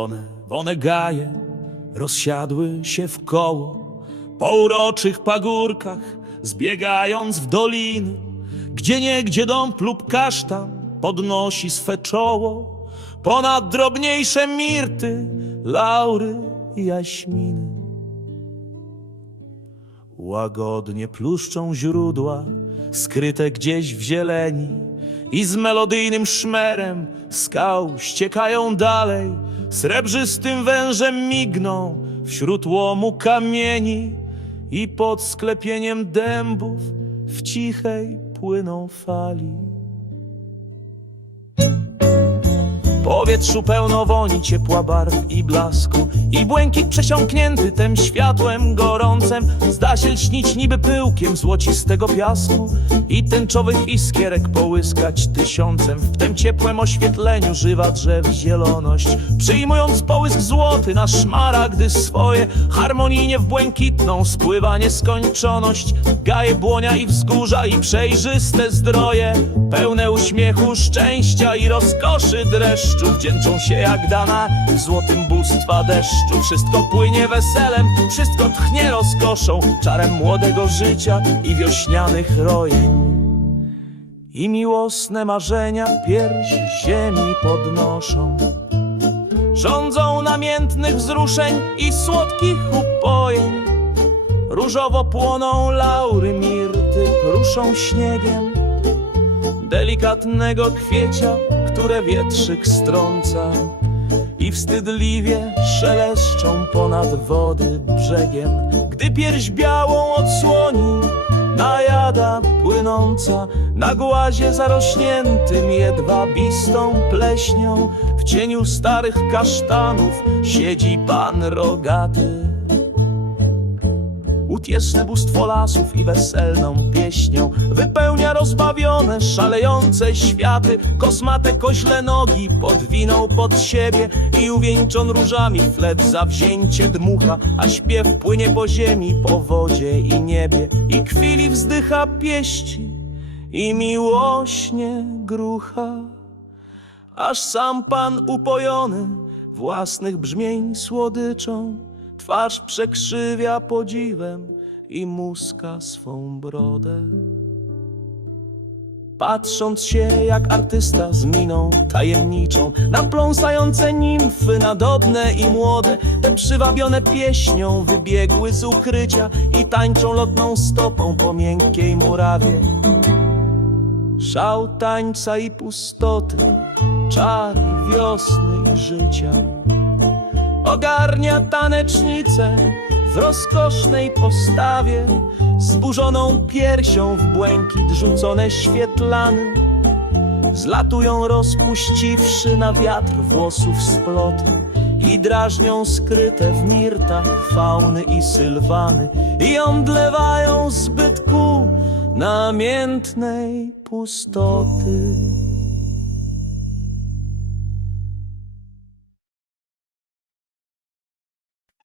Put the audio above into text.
zielone, one gaje rozsiadły się w koło. Po uroczych pagórkach, zbiegając w doliny, gdzie niegdzie dąb lub kasztan podnosi swe czoło. Ponad drobniejsze mirty, laury i jaśminy. Łagodnie pluszczą źródła, skryte gdzieś w zieleni i z melodyjnym szmerem skał ściekają dalej, srebrzystym wężem migną wśród łomu kamieni i pod sklepieniem dębów w cichej płyną fali. Powietrzu pełno woni, ciepła barw i blasku. I błękit przesiąknięty tem światłem gorącem Zda się lśnić niby pyłkiem złocistego piasku. I tęczowych iskierek połyskać tysiącem. W tym ciepłym oświetleniu żywa drzew zieloność. Przyjmując połysk złoty na szmaragdy swoje Harmonijnie w błękitną spływa nieskończoność. Gaje błonia i wzgórza i przejrzyste zdroje. Pełne uśmiechu, szczęścia i rozkoszy dreszczu Wdzięczą się jak dana. W złotym bóstwa deszczu Wszystko płynie weselem, wszystko tchnie rozkoszą Czarem młodego życia i wiośnianych rojeń. I miłosne marzenia pierś ziemi podnoszą. Rządzą namiętnych wzruszeń i słodkich upojeń. Różowo płoną laury mirty, ruszą śniegiem. Delikatnego kwiecia, które wietrzyk strąca I wstydliwie szeleszczą ponad wody brzegiem. Gdy pierś białą odsłoni najada płynąca Na głazie zarośniętym jedwabistą pleśnią. W cieniu starych kasztanów siedzi pan rogaty Utiesne bóstwo lasów i weselną pieśnią. Wypełnia rozbawione, szalejące światy. Kosmate koźle nogi podwinął pod siebie I uwieńczon różami flet zawzięcie dmucha. A śpiew płynie po ziemi, po wodzie i niebie. I chwili wzdycha pieści i miłośnie grucha. Aż sam pan upojony własnych brzmień słodyczą Twarz przekrzywia podziwem i muska swą brodę. Patrząc się jak artysta z miną tajemniczą Na pląsające nimfy nadobne i młode Te przywabione pieśnią wybiegły z ukrycia I tańczą lotną stopą po miękkiej murawie Szał tańca i pustoty, czar wiosny i życia Ogarnia tanecznicę w rozkosznej postawie Zburzoną piersią w błękit rzucone świetlany Zlatują rozpuściwszy na wiatr włosów sploty I drażnią skryte w mirtach fauny i sylwany I omdlewają zbytku namiętnej pustoty